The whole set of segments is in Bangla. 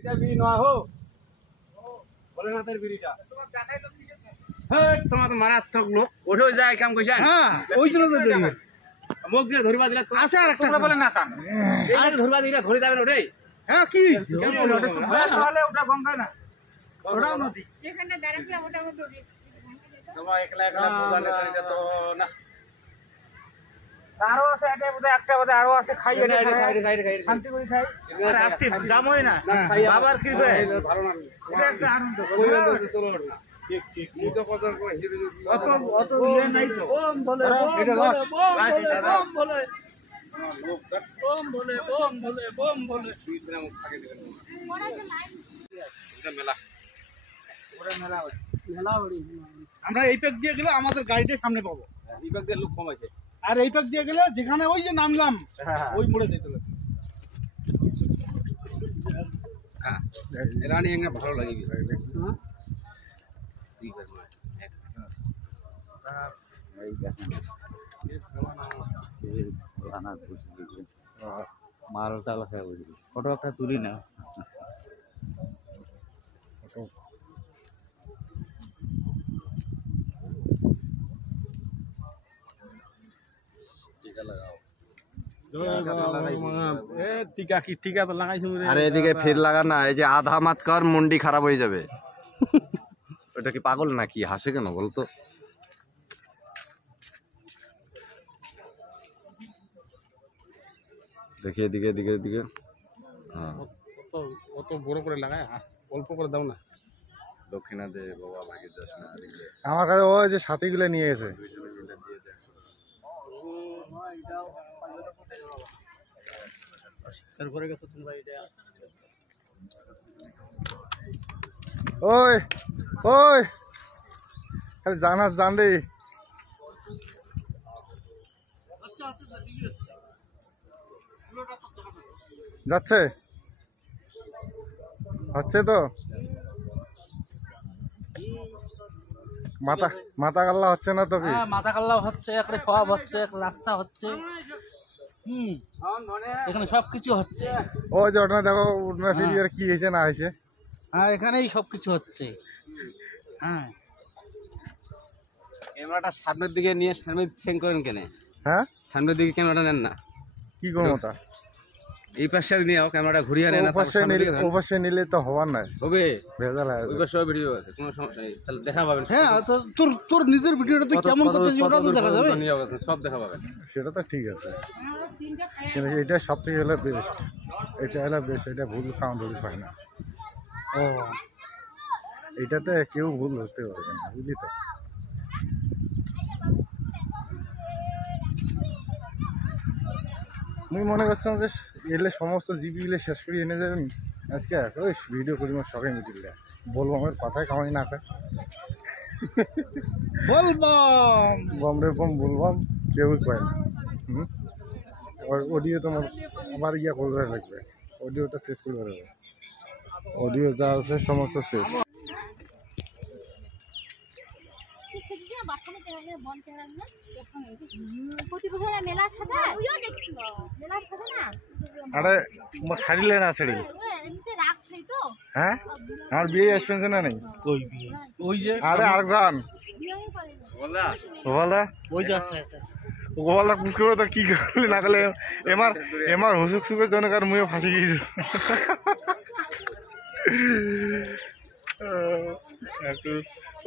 এটা বিড়ি নয় হো বলে না তার বিড়িটা তোমার তো মারাত্মক লোক ওঠেও যায় কাম কইছে হ্যাঁ ওই জন্য তো মুখ দিয়ে ধরিবা দিলা আছে আর একটা বলে না তান এই ধরিবা দিলা ধরে যাবেন ওঠে হ্যাঁ কি কেমন ওঠে তাহলে ওটা গঙ্গা না ওটাও নদী যেখানে দাঁড়াছিলা ওটা মতো তোমার একলা একলা প্রধানের তারিখে তো না আরো আছে এটা বোধহয় একটা বোধহয় আরো আছে খাই এটা খাই শান্তি করে খাই আর আসছি জামই না বাবার কি বে ভালো না এটা একটা আনন্দ চলো না ঠিক ঠিক মুই তো কথা কই অত অত ইয়ে নাই তো ওম বলে এটা লস ওম বলে ওম বলে ওম বলে ওম বলে সুইছনা মুখ থাকে দিবেন এটা মেলা ওরে মেলা মেলা বড়ি আমরা এই পেক দিয়ে গেলে আমাদের গাড়িটা সামনে পাবো এই ব্যাগ দিয়ে লোক কম আছে আর এই পেক দিয়ে গেলে যেখানে ওই যে নামলাম ওই মোড়ে যেতে হবে হ্যাঁ এরা নিয়ে ভালো লাগে হ্যাঁ ঠিক আছে মালটা লেখা বুঝলি ফটো একটা তুলি না টিকা তো লাগাইছো আরে এদিকে ফির লাগা না এই যে আধা মাত কর মুন্ডি খারাপ হয়ে যাবে ওটা কি পাগল নাকি হাসে কেন বলতো দেখি এদিকে এদিকে এদিকে হ্যাঁ অত বড় করে লাগায় অল্প করে দাও না দক্ষিণা দে বাবা ভাগে যাস না এদিকে আমার কাছে ওই যে সাথীগুলো নিয়ে গেছে তারপরে গেছো তোমরা এটা ওই ওই খালি জানাস জান রে যাচ্ছে হচ্ছে তো মাথা মাথা কাল্লা হচ্ছে না তো কি মাথা কাল্লাও হচ্ছে একটা সব হচ্ছে রাস্তা হচ্ছে এখানে সবকিছু হচ্ছে ওই যে ওটা দেখো ওটা ফিরিয়ে কি হয়েছে না হয়েছে হ্যাঁ এখানেই সবকিছু হচ্ছে হ্যাঁ ক্যামেরাটা সামনের দিকে নিয়ে সামনে থ্যাং করেন কেন হ্যাঁ সামনের দিকে ক্যামেরাটা নেন না কি করবো তা এই পাশে নিয়ে ক্যামেরাটা ঘুরিয়ে নেন না অবশ্যই নিলে তো হবার নাই হবে ভেজাল ওই পাশে ভিডিও আছে কোনো সমস্যা নেই তাহলে দেখা পাবেন হ্যাঁ তো তোর তোর নিজের ভিডিওটা তুই কেমন করতেছিস ওটা তো দেখা যাবে সব দেখা পাবেন সেটা তো ঠিক আছে কিন্তু এটা সব থেকে হলো বেস্ট এটা হলো বেস্ট এটা ভুল কাউন্ট হতে পারে না ও এটাতে কেউ ভুল হতে পারবে না বুঝলি তো মুই মনে করছিলাম যে এলে সমস্ত জিবিগুলো শেষ করে এনে যাবেন আজকে ওই ভিডিও করি আমার শখে মিটিলে বলবো আমার কথায় কামাই না খায় বলবাম বম রে বম বলবাম কেউই কয় না আর অডিও তোমার আমার ইয়া করবে লাগবে অডিওটা শেষ করবে লাগবে অডিও যা আছে সমস্ত শেষ আরে ছাড়িলে না ছাড়ি হ্যাঁ আমার বিয়ে আসবে না নেই ওই যে আরে আরেকজন গোপালদা ওই যে আছে গোপালদা কুচ করে তো কি করলে না করলে এমার এমার হুসুক সুকের জন্য কার মুয়ে ফাঁসি গিয়েছে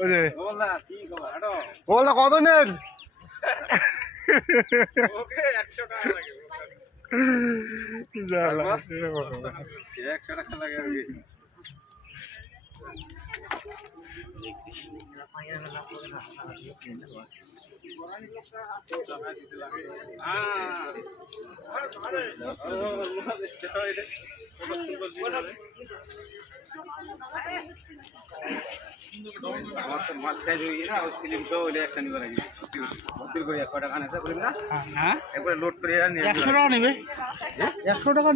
ওই যে গোপালদা কত নেন মাথায় রয়ে না ছিলিম তো একটা নিবার আগে ভর্তি করে কটা গান আছে বললাম না হ্যাঁ একবারে লোড করে 100 টাকা নেবে 100 টাকা